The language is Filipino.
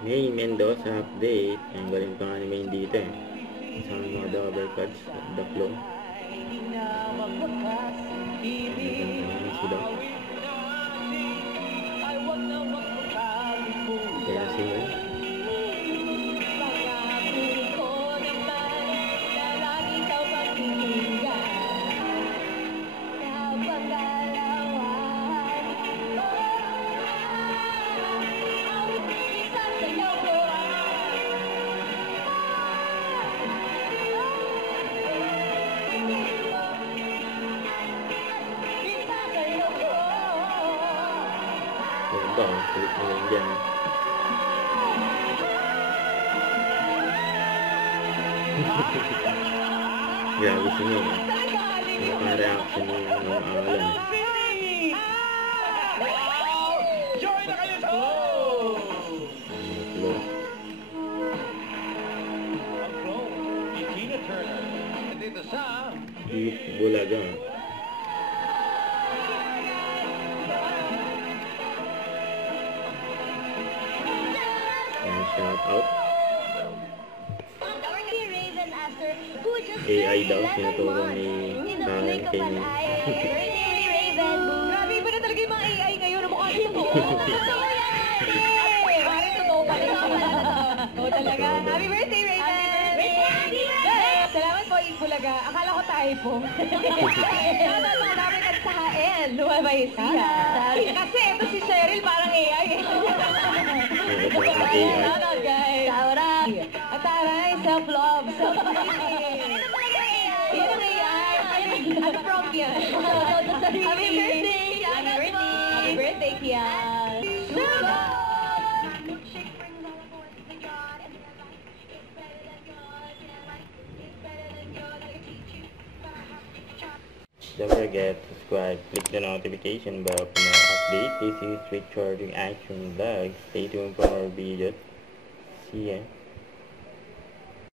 May Mendoza update. Ang galing pa nga ni Main dito eh. Isang mga the overcuts, the flow. Ang sila. Kaya singer. Yan ba? Kulit nila yung dyan. Grabe siya eh. Naka-reaction yung mga alam eh. Join na kayo sa flow! Flow. Ang flow ni Tina Turner. Dito sa Deep Bulaga. Shout out. AI daw, sinuturo ni Karen Kenny. Grabe ba na talaga yung mga AI ngayon? Mukha rin totoo. Mukha rin totoo pa rin. Oo talaga. Happy birthday, Raven! Salamat po, Bulaga. Akala ko tayo po. Shoutout mga namin at sa HL. Lumabay siya. Kasi ito si Cheryl parang AI. Shoutout guys. At taray, self-love. Self-love. Yan ang AI. Ano from yan? Happy birthday! Happy birthday! Happy birthday, Kian! Don't forget to subscribe, click the notification bell for more updates. This is Richard Reaction Vlog. Stay tuned for more videos. See ya.